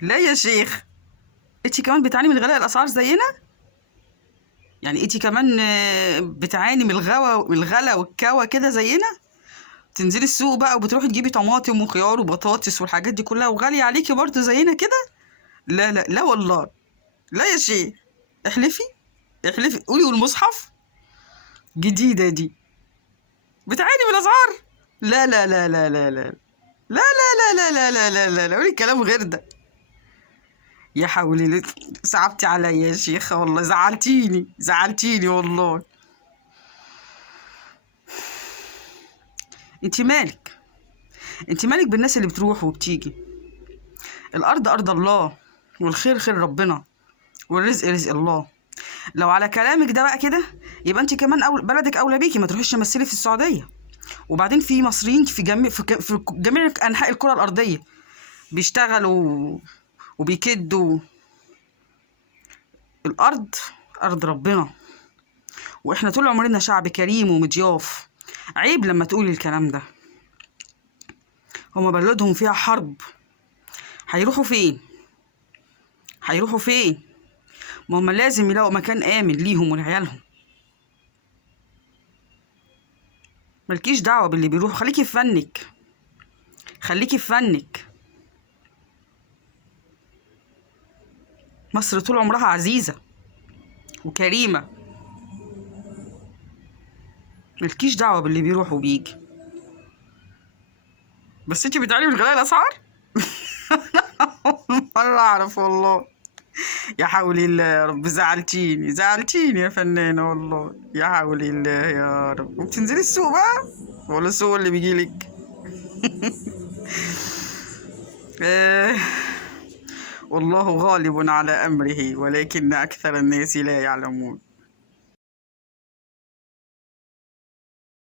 لا يا شيخ، انتي كمان بتعاني من غلاء الاسعار زينا؟ يعني انتي كمان بتعاني من الغلا والكوا كده زينا؟ تنزلي السوق بقى وبتروحي تجيبي طماطم وخيار وبطاطس والحاجات دي كلها وغالية عليكي برضه زينا كده؟ لا لا لا والله. لا يا شيخ، احلفي، احلفي قولي والمصحف. جديدة دي، بتعاني من الاسعار؟ لا لا لا لا لا لا لا لا لا لا لا لا لا لا قولي كلام غير ده. يا حولي صعبتي عليا يا شيخة، والله زعلتيني زعلتيني والله. انت مالك، انت مالك بالناس اللي بتروح وبتيجي؟ الارض ارض الله، والخير خير ربنا، والرزق رزق الله. لو على كلامك ده بقى كده، يبقى انت كمان بلدك اولى بيكي، ما تروحيش تمثلي في السعوديه. وبعدين في مصريين في جميع انحاء الكره الارضيه بيشتغلوا وبيكدوا. الارض ارض ربنا، واحنا طول عمرنا شعب كريم ومضياف. عيب لما تقولي الكلام ده. هما بلدهم فيها حرب، هيروحوا فين؟ هيروحوا فين؟ ما هما لازم يلاقوا مكان آمن ليهم ولعيالهم. مالكيش دعوة باللي بيروحوا، خليكي في فنك، خليكي في فنك. مصر طول عمرها عزيزة وكريمة. مالكيش دعوة باللي بيروح وبيجي. بس انتي بتعاني من غلاء الأسعار؟ مرة أعرف والله. يا حول الله يا رب، زعلتيني زعلتيني يا فنانة والله. يا حول الله يا رب. وبتنزلي السوق بقى ولا السوق اللي بيجيلك؟ آه، والله غالب على أمره ولكن أكثر الناس لا يعلمون.